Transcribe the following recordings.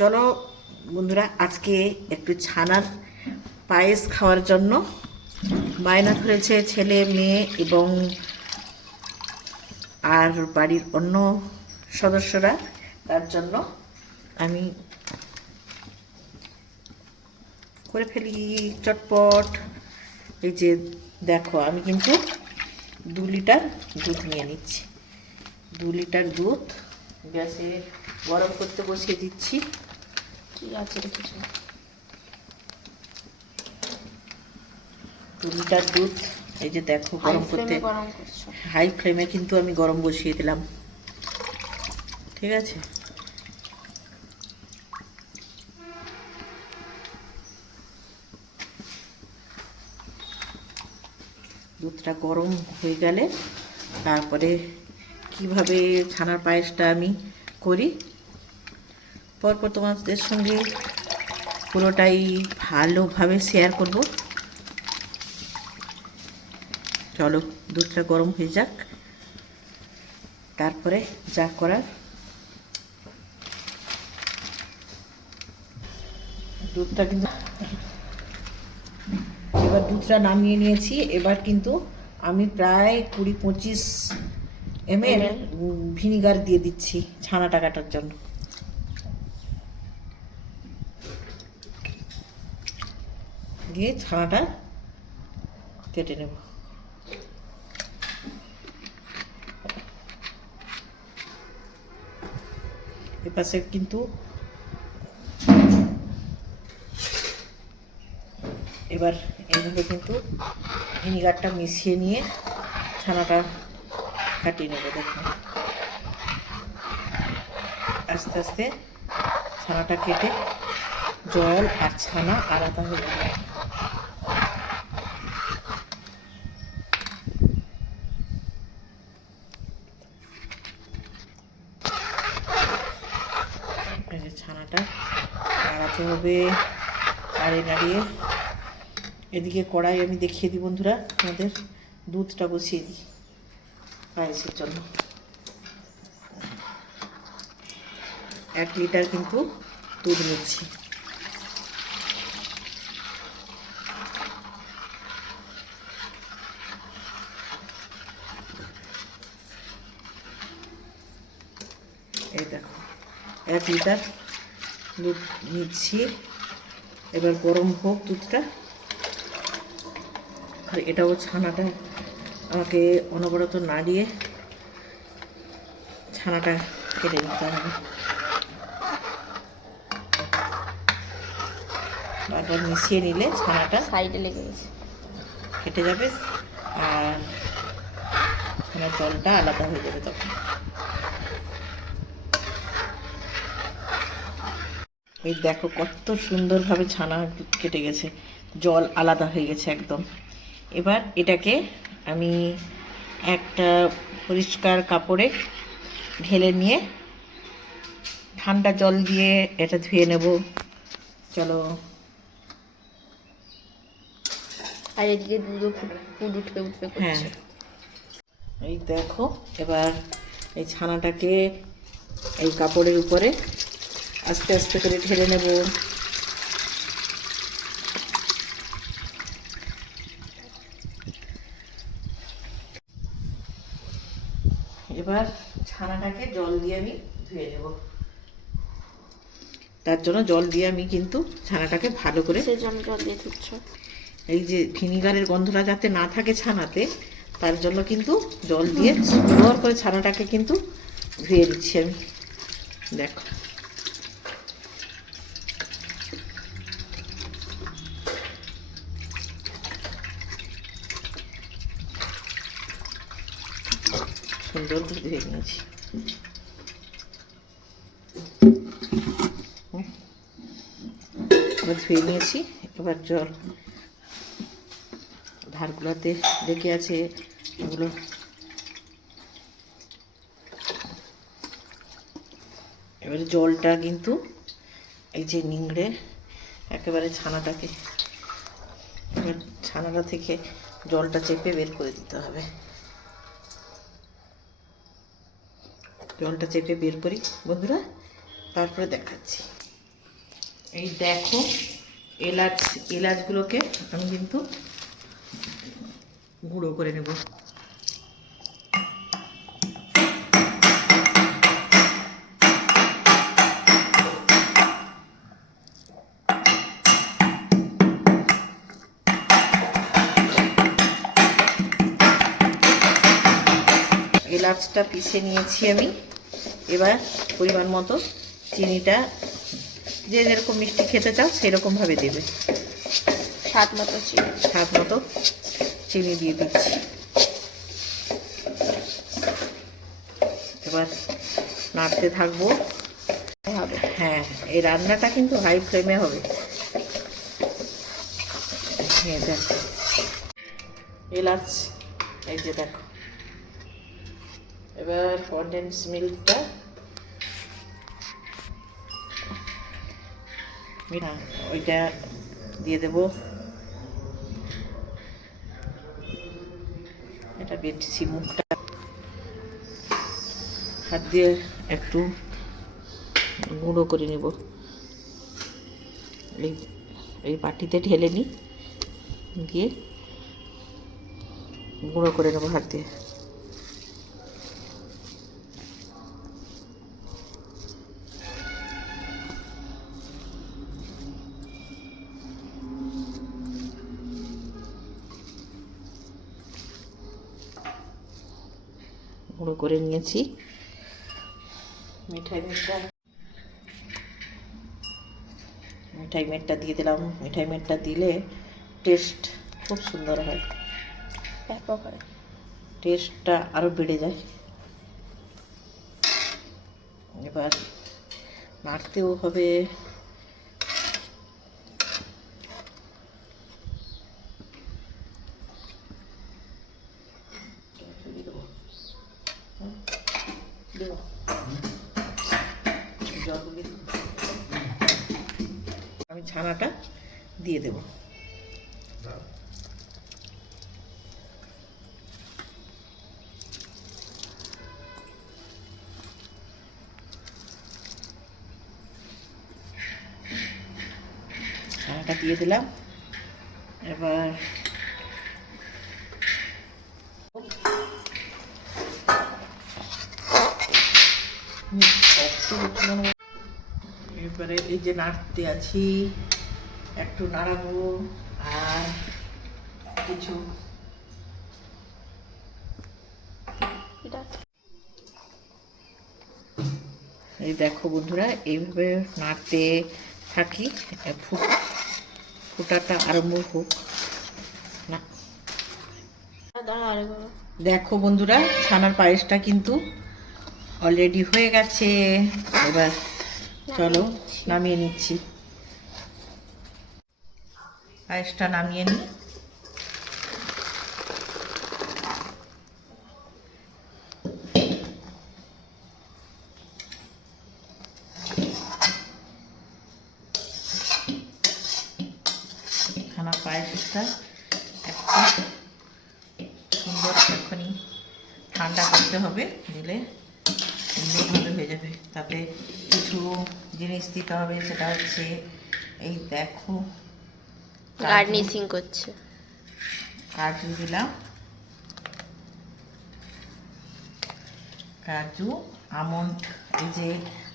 চলো, বন্ধুরা, আজকে একটু ছানার পায়েস খাওয়ার জন্য বায়না ধরেছে ছেলে, মেয়ে এবং আর বাড়ির অন্য সদস্যরা। তার জন্য আমি করে ফেলি, চটপট। এই যে দেখো, আমি কিন্তু দু লিটার দুধ নিয়ে নিচ্ছি। দু লিটার দুধ গ্যাসে গরম করতে বসিয়ে দিচ্ছি। কি আছে রেখেছো। দু লিটার দুধ এই যে দেখো গরম করতে হাই ফ্লেমে কিন্তু আমি গরম বসিয়ে দিলাম। ঠিক আছে? দুধটা গরম হয়ে গেলে তারপরে কীভাবে ছানার পায়েসটা আমি করি? পরপর তোমাদের সঙ্গে পুরোটাই ভালোভাবে শেয়ার করব। চলো দুধটা গরম হয়ে যাক। তারপরে যা করার দুধটা কিন্তু এবার দুধটা নামিয়ে নিয়েছি। এবার কিন্তু আমি প্রায় কুড়ি পঁচিশ এম এল ভিনিগার দিয়ে দিচ্ছি ছানাটা কাটার জন্য। দিয়ে ছানাটা কেটে নেব। এপাশে কিন্তু এবার এইভাবে কিন্তু ভিনিগারটা মিশিয়ে নিয়ে ছানাটা কাটিয়ে নেব, দেখুন। আস্তে আস্তে ছানাটা কেটে জল আর ছানা আলাদা হয়ে যাবে এই যে ছানাটা নাড়াতে হবে। নাড়িয়ে নাড়িয়ে। এদিকে কড়াই আমি দেখিয়ে দিই বন্ধুরা আমাদের দুধটা বসিয়ে দিই পায়েসের জন্য। এক লিটার কিন্তু দুধ নিচ্ছি। এই দেখো, এক লিটার দুধ নিচ্ছি। এবার গরম হোক দুধটা। আর এটাও ছানাটা আমাকে অনবরত নাড়িয়ে ছানাটা কেটে নিতে হবে। বারবার মিশিয়ে নিলে ছানাটা সাইডে লেগে গেছে। কেটে যাবে আর ছানার জলটা আলাদা হয়ে যাবে তখন। এই দেখো কত সুন্দরভাবে ছানা কেটে গেছে। জল আলাদা হয়ে গেছে একদম। এবার এটাকে আমি একটা পরিষ্কার কাপড়ে ঢেলে নিয়ে ঠান্ডা জল দিয়ে এটা ধুয়ে নেব। চলো। আর এদিকে দুধও ফুট- উঠবে উঠবে হ্যাঁ। এই দেখো এবার এই ছানাটাকে এই কাপড়ের উপরে আস্তে আস্তে করে ঢেলে নেব। এবার ছানাটাকে জল দিয়ে আমি ধুয়ে নেব। তার জন্য জল দিয়ে আমি কিন্তু ছানাটাকে ভালো করে জল দিয়ে ধুচ্ছ। এই যে ভিনিগারের গন্ধটা যাতে না থাকে ছানাতে তার জন্য কিন্তু জল দিয়ে সুন্দর করে ছানাটাকে কিন্তু ধুয়ে দিচ্ছি আমি। দেখো। করে ধুয়ে নিয়েছি। ধুয়ে নিয়েছি, এবার জল। ধারগুলোতে লেগে আছে এগুলো। এবারে জলটা কিন্তু এই যে নিংড়ে একেবারে ছানাটাকে ছানাটা থেকে জলটা চেপে বের করে দিতে হবে। জলটা চেপে বের করি। বন্ধুরা, তারপরে দেখাচ্ছি। এই দেখো, এলাচ, এলাচগুলোকে আমি কিন্তু গুঁড়ো করে নেব। এলাচটা পিষে নিয়েছি আমি। এবার পরিমাণ মতো চিনিটা যে যেরকম মিষ্টি খেতে চাও সেরকমভাবে দেবে। স্বাদ মতো চিনি। স্বাদ মতো চিনি দিয়ে দিচ্ছি। এবার নাড়তে থাকব। হবে। হ্যাঁ এই রান্নাটা কিন্তু হাই ফ্লেমে হবে। হ্যাঁ দেখো। এলাচ এই যে দেখো। এবার কন্ডেন্স মিল্কটা হ্যাঁ ওইটা দিয়ে দেবো এটা বেটছি মুখটা হাত দিয়ে একটু গুঁড়ো করে নেব। এই এই বাটিতে ঢেলে নিই দিয়ে গুঁড়ো করে নেব হাত দিয়ে। গুঁড়ো করে নিয়েছি। মিঠাই মেটটা। মিঠাই মেটটা দিয়ে দিলাম। মিঠাই মেটটা দিলে টেস্ট খুব সুন্দর হয়। ব্যাপক হয় টেস্টটা আরও বেড়ে যায়। এবার নাড়তেও হবে। আমি ছানাটা দিয়ে দেবো। ছানাটা দিয়ে দিলাম। এবার এবারে এই যে নাড়তে আছি, একটু নাড়াবো আর কিছু। এই দেখো বন্ধুরা, এইভাবে নাড়তে থাকি ফুটাটা আরম্ভ হোক। না। দেখো বন্ধুরা, ছানার পায়েসটা কিন্তু অলরেডি হয়ে গেছে। এবার চলো নামিয়ে নিচ্ছি। পায়েসটা নামিয়ে নিই পায়েসটা সুন্দর ঠান্ডা করতে হবে দিলে সুন্দরভাবে হয়ে যাবে। তাতে কিছু জিনিস দিতে হবে সেটা হচ্ছে এই দেখো গার্নিশিং করছে। কাজু দিলাম। কাজু আমন্ড এই যে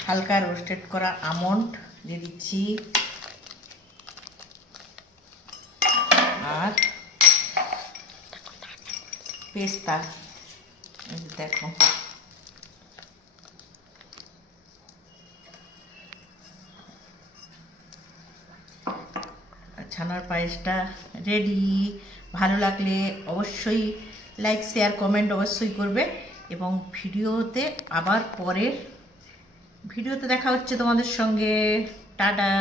হালকা রোস্টেড করা আমন্ড দিয়ে দিচ্ছি। আর পেস্তা দেখো। ছানার পায়েসটা রেডি ভালো লাগলে অবশ্যই লাইক শেয়ার কমেন্ট অবশ্যই করবে এবং ভিডিওতে আবার পরের, ভিডিওতে দেখা হচ্ছে তোমাদের সঙ্গে। টাটা!